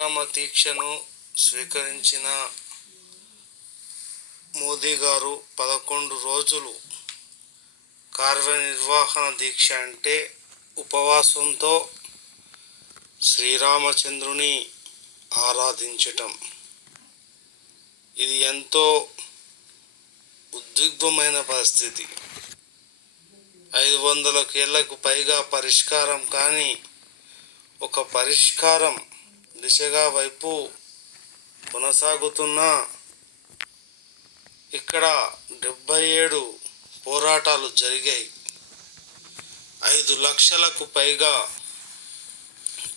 తమ దీక్షను స్వీకరించిన మోదీ గారు 11 రోజులు కార్యనిర్వహణ దీక్ష అంటే ఉపవాసంతో శ్రీరామచంద్రుని ఆరాధించటం. ఇది ఎంతో ఉద్విగ్నమైన పరిస్థితి. 500 ఏళ్లకు పైగా పరిష్కారం కానీ ఒక పరిష్కారం దిశగా వైపు కొనసాగుతున్న ఇక్కడ 77 పోరాటాలు జరిగాయి. 5 లక్షలకు పైగా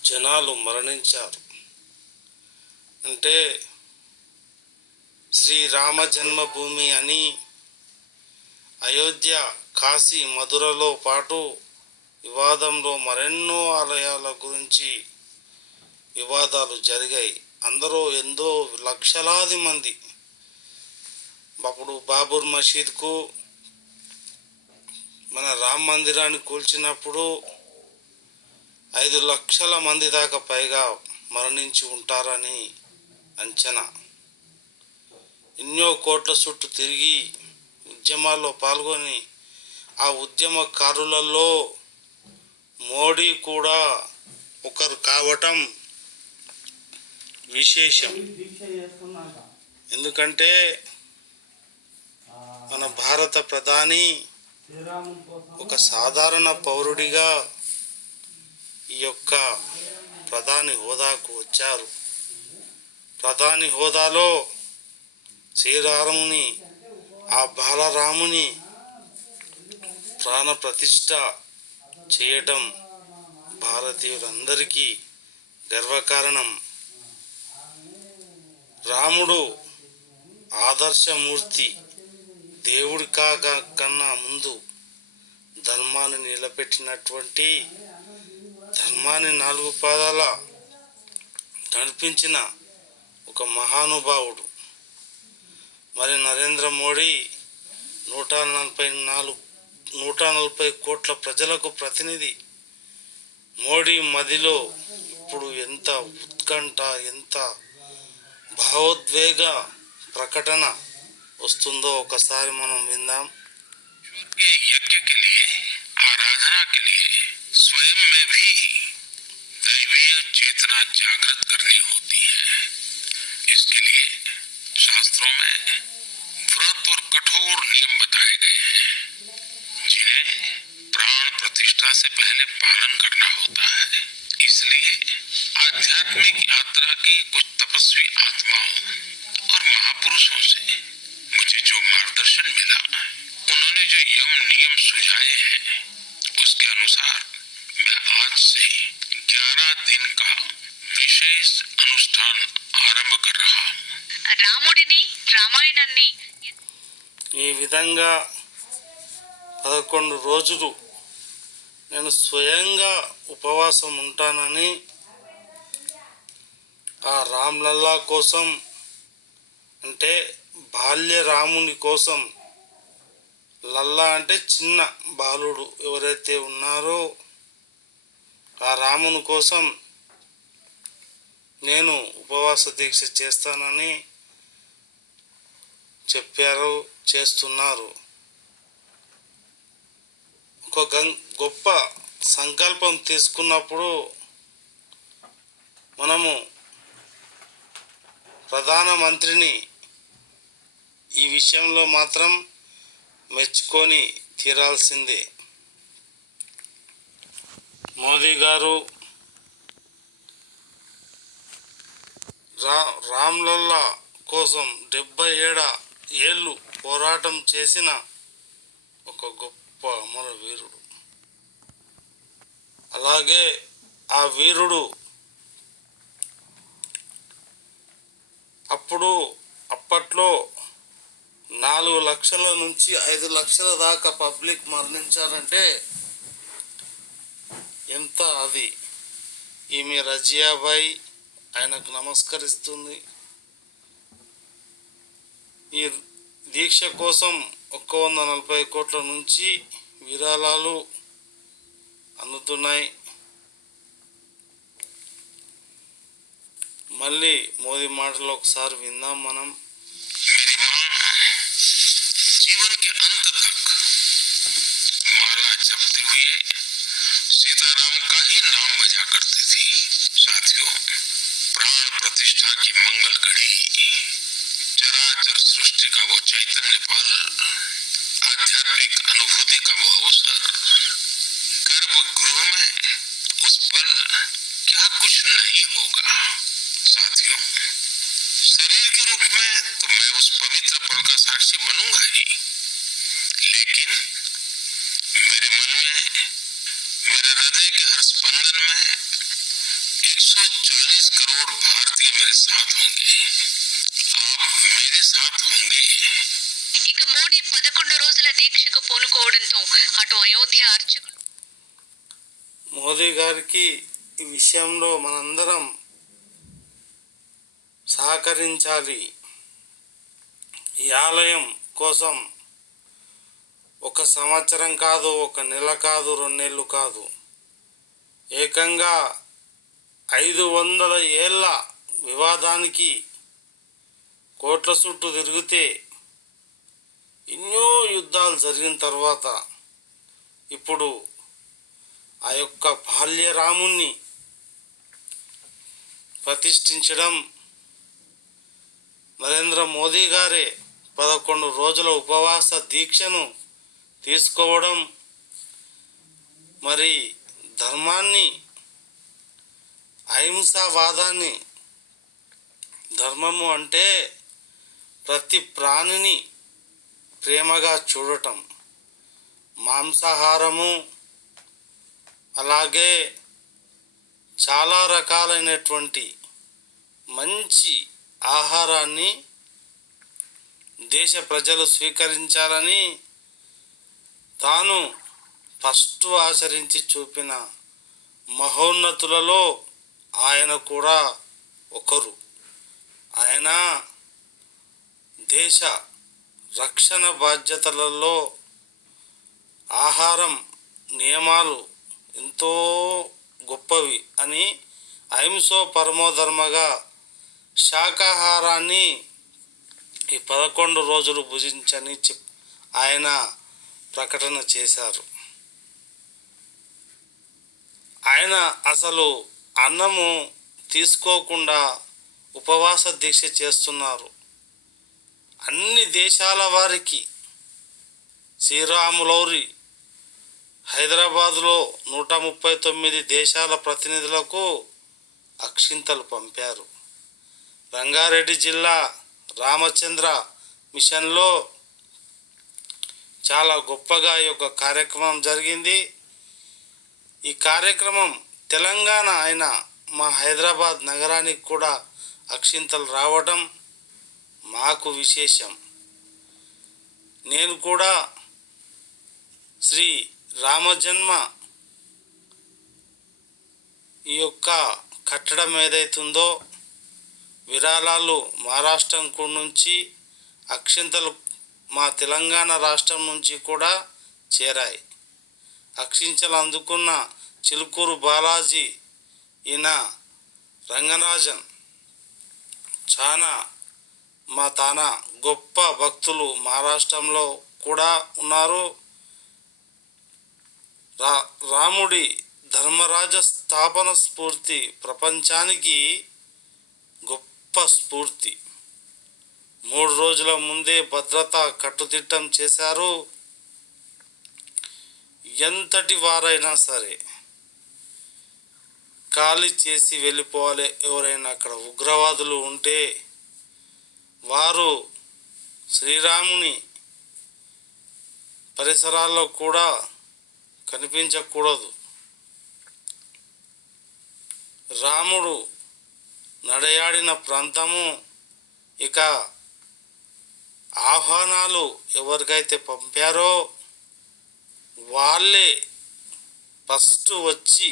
జనాలు మరణించారు. అంటే శ్రీరామ జన్మభూమి అని అయోధ్య, కాశీ, మధురలో పాటు వివాదంలో మరెన్నో ఆలయాల గురించి వివాదాలు జరిగాయి. అందరూ ఎంతో లక్షలాది మంది అప్పుడు బాబర్ మసీద్కు మన రామ మందిరాన్ని కూల్చినప్పుడు 5 లక్షల మంది దాకా పైగా మరణించి ఉంటారని అంచనా. ఎన్నో కోట్ల చుట్టూ తిరిగి ఉద్యమాల్లో పాల్గొని ఆ ఉద్యమకారులలో మోడీ కూడా ఒకరు కావటం విశేషం. ఎందుకంటే మన భారత ప్రధాని ఒక సాధారణ పౌరుడిగా ఈ యొక్క ప్రధాని హోదాకు వచ్చారు. ప్రధాని హోదాలో శ్రీరాముని, ఆ బాలరాముని ప్రాణ ప్రతిష్ఠ చేయటం భారతీయులందరికీ గర్వకారణం. రాముడు ఆదర్శమూర్తి. దేవుడి కన్నా ముందు ధర్మాన్ని నిలబెట్టినటువంటి, ధర్మాన్ని 4 పాదాల నడిపించిన ఒక మహానుభావుడు. మరి నరేంద్ర మోడీ 140 కోట్ల ప్రజలకు ప్రతినిధి. మోడీ మదిలో ఇప్పుడు ఎంత ఉత్కంఠ, ఎంత భావోద్వేగ ప్రకటన వస్తుందో ఒకసారి మనం విందాం. यज्ञ के लिए, आराधना के लिए स्वयं में भी दैवीय चेतना जागृत करनी होती है. इसके लिए शास्त्रों में व्रत और कठोर नियम बताए गए हैं, जिन्हें प्राण प्रतिष्ठा से पहले पालन करना होता है. इसलिए आध्यात्मिक यात्रा की कुछ तपस्वी आत्माओं और महापुरुषों से मुझे जो मार्गदर्शन मिला, उन्होंने जो यम नियम सुझाए हैं, उसके अनुसार मैं आज से 11 दिन का विशेष अनुष्ठान आरंभ कर रहा हूँ. రాముడిని, రామాయణాన్ని ఈ విధంగా 11 రోజులు నేను స్వయంగా ఉపవాసం ఉంటానని, ఆ రామ్లల్లా కోసం, అంటే బాల్య రాముని కోసం, లల్లా అంటే చిన్న బాలుడు ఎవరైతే ఉన్నారో ఆ రాముని కోసం నేను ఉపవాస దీక్ష చేస్తానని చెప్పారు, చేస్తున్నారు. ఒక గొప్ప సంకల్పం తీసుకున్నప్పుడు మనము ప్రధానమంత్రిని ఈ విషయంలో మాత్రం మెచ్చుకొని తీరాల్సిందే. మోదీ గారు రామ్లల్లా కోసం 77 ఏళ్ళు పోరాటం చేసిన ఒక గొప్ప అమర వీరుడు. అలాగే ఆ వీరుడు అప్పట్లో 4 లక్షల నుంచి 5 లక్షల దాకా పబ్లిక్ మరణించారంటే ఎంత అది. ఈమె రజియాబాయి ఆయనకు నమస్కరిస్తుంది. ఈ దీక్ష కోసం 140 కోట్ల నుంచి విరాళాలు అందుతున్నాయి. మళ్ళీ మోదీ మాటలు ఒకసారి విందాం మనం. मेरी माँ जीवन के अंत तक माला जपते हुए सीताराम का ही नाम बजा करती थी। साथियों, प्राण प्रतिष्ठा की मंगल घड़ी, चराचर सृष्टि का वो चैतन्य पल, आध्यात्मिक अनुभूति का वो अवसर, गर्भगृह में उस पल क्या कुछ नहीं होगा। साथियों, शरीर के रूप में तो मैं उस पवित्र पल का साक्षी बनूंगा ही, लेकिन मेरे मन में, मेरे हृदय के हर स्पंदन में 140 करोड़ भारतीय मेरे साथ होंगे। आप मेरे साथ होंगे। ఇక మోడీ 11 రోజుల దీక్షకు పూనుకోవడంతో అటు అయోధ్య అర్చకులు మోదీ గారికి ఈ విషయంలో మనందరం సహకరించాలి. ఈ ఆలయం కోసం 1 సంవత్సరం కాదు, 1 నెల కాదు, 2 నెలలు కాదు, ఏకంగా 500 ఏళ్ళ వివాదానికి కోట్ల చుట్టూ తిరిగితే ఎన్నో యుద్ధాలు జరిగిన తర్వాత ఇప్పుడు ఆ యొక్క బాల్యరాముణ్ణి ప్రతిష్ఠించడం, నరేంద్ర మోదీ గారే 11 రోజుల ఉపవాస దీక్షను తీసుకోవడం, మరి ధర్మాన్ని, అహింసావాదాన్ని, ధర్మము అంటే ప్రతి ప్రాణిని ప్రేమగా చూడటం, మాంసాహారము అలాగే చాలా రకాలైనటువంటి మంచి ఆహారాన్ని దేశ ప్రజలు స్వీకరించాలని తాను ఫస్ట్ ఆచరించి చూపిన మహోన్నతులలో ఆయన కూడా ఒకరు. ఆయన దేశ రక్షణ బాధ్యతలలో ఆహారం నియమాలు ఎంతో గొప్పవి అని అహింసో పరమోధర్మగా శాకాహారాన్ని ఈ 11 రోజులు భుజించని ఆయన ప్రకటన చేశారు. ఆయన అసలు అన్నము తీసుకోకుండా ఉపవాస దీక్ష చేస్తున్నారు. అన్ని దేశాల వారికి శ్రీరాములౌరి హైదరాబాదులో 139 దేశాల ప్రతినిధులకు అక్షింతలు పంపారు. రంగారెడ్డి జిల్లా రామచంద్ర మిషన్లో చాలా గొప్పగా ఈ యొక్క కార్యక్రమం జరిగింది. ఈ కార్యక్రమం తెలంగాణ అయిన మా హైదరాబాద్ నగరానికి కూడా అక్షింతలు రావడం మాకు విశేషం. నేను కూడా శ్రీ రామజన్మ ఈ యొక్క కట్టడం ఏదైతుందో విరాళాలు మహారాష్ట్రం నుంచి, అక్షింతలు మా తెలంగాణ రాష్ట్రం నుంచి కూడా చేరాయి. అక్షింతలు అందుకున్న చిలుకూరు బాలాజీ ఈయన రంగరాజన్ చాలా మా తాన గొప్ప భక్తులు మహారాష్ట్రంలో కూడా ఉన్నారు. రాముడి ధర్మరాజ స్థాపన స్ఫూర్తి ప్రపంచానికి గొప్ప స్ఫూర్తి. 3 రోజుల ముందే భద్రతా కట్టుదిట్టం చేశారు. ఎంతటి వారైనా సరే ఖాళీ చేసి వెళ్ళిపోవాలి. ఎవరైనా అక్కడ ఉగ్రవాదులు ఉంటే వారు శ్రీరాముని పరిసరాల్లో కూడా కనిపించకూడదు. రాముడు నడయాడిన ప్రాంతము, ఇక ఆహ్వానాలు ఎవరికైతే పంపారో వాళ్ళే ఫస్ట్ వచ్చి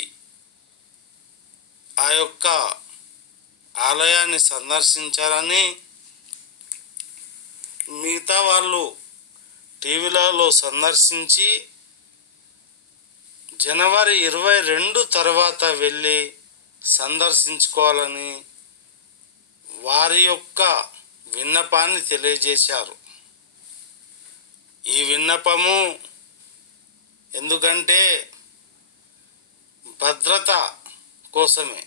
ఆ యొక్క ఆలయాన్ని సందర్శించాలని, మిగతా వాళ్ళు టీవీలలో సందర్శించి జనవరి 22 తర్వాత వెళ్ళి సందర్శించుకోవాలని వారి యొక్క విన్నపాన్ని తెలియజేశారు. ఈ విన్నపము ఎందుకంటే భద్రత కోసమే.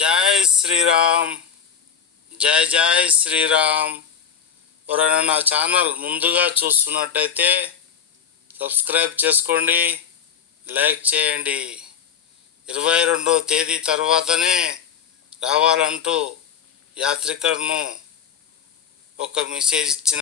జై శ్రీరామ్, జై జై శ్రీరామ్. ఎవరైనా నా ఛానల్ ముందుగా చూస్తున్నట్టయితే సబ్స్క్రైబ్ చేసుకోండి, లైక్ చేయండి. 22వ తేదీ తర్వాతనే రావాలంటూ యాత్రికులను ఒక మెసేజ్ ఇచ్చిన